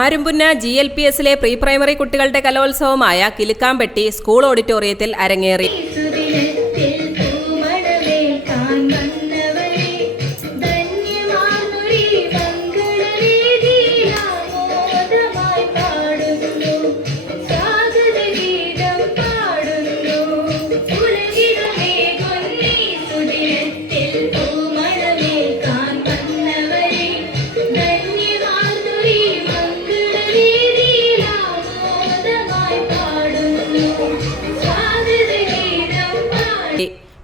ആരുംപുന്ന GLPSലെ pre primary കുട്ടികളുടെ കലോത്സവമായ കിലുക്കാമ്പെട്ടി school ഓഡിറ്റോറിയത്തിൽ അരങ്ങേറി.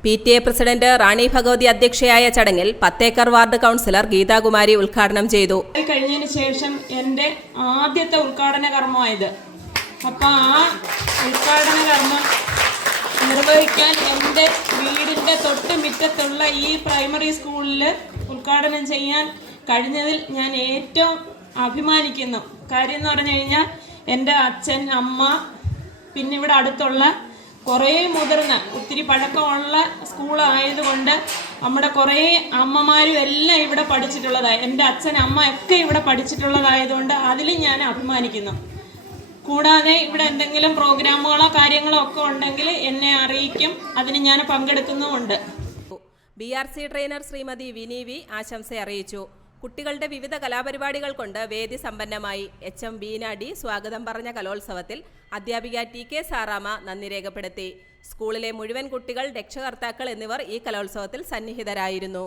PTA പ്രസിഡന്റ് റാണി ഭഗവതി അധ്യക്ഷയായ ചടങ്ങിൽ 10 ഏക്കർ വാർഡ് കൗൺസിലർ ഗീതാകുമാരി ഉദ്ഘാടനം ചെയ്തു. കഴിഞ്ഞതിന് ശേഷം എൻ്റെ ആദ്യത്തെ ഉദ്ഘാടന കർമ്മമായത്. അപ്പോൾ ആ ഉദ്ഘാടന കർമ്മം നിർവഹിക്കാൻ എൻ്റെ വീടിൻ്റെ തൊട്ട് മുറ്റത്തുള്ള ഈ പ്രൈമറി സ്കൂളിൽ ഉദ്ഘാടനം ചെയ്യാൻ കഴിഞ്ഞതിൽ ഞാൻ ഏറ്റവും അഭിമാനിക്കുന്നു. കാര്യം എന്ന് പറഞ്ഞു കഴിഞ്ഞാൽ എൻ്റെ അച്ഛൻ, അമ്മ, പിന്നെ ഇവിടെ അടുത്തുള്ള കുറേ മുതിർന്ന ഒത്തിരി പഴക്കമുള്ള സ്കൂളായതുകൊണ്ട് നമ്മുടെ കുറേ അമ്മമാരും എല്ലാം ഇവിടെ പഠിച്ചിട്ടുള്ളതായി, എൻ്റെ അച്ഛൻ, അമ്മ ഒക്കെ ഇവിടെ പഠിച്ചിട്ടുള്ളതായതുകൊണ്ട് അതിലും ഞാൻ അഭിമാനിക്കുന്നു. കൂടാതെ ഇവിടെ എന്തെങ്കിലും പ്രോഗ്രാമുകളോ കാര്യങ്ങളോ ഒക്കെ ഉണ്ടെങ്കിൽ എന്നെ അറിയിക്കും, അതിന് ഞാൻ പങ്കെടുക്കുന്നുമുണ്ട്. BRC ട്രെയിനർ ശ്രീമതി വിനീവി ആശംസ അറിയിച്ചു. കുട്ടികളുടെ വിവിധ കലാപരിപാടികൾ കൊണ്ട് വേദി സമ്പന്നമായി. HM ബീന ഡി സ്വാഗതം പറഞ്ഞ കലോത്സവത്തിൽ അധ്യാപിക TK സാറാമ നന്ദി രേഖപ്പെടുത്തി. സ്കൂളിലെ മുഴുവൻ കുട്ടികൾ, രക്ഷകർത്താക്കൾ എന്നിവർ ഈ കലോത്സവത്തിൽ സന്നിഹിതരായിരുന്നു.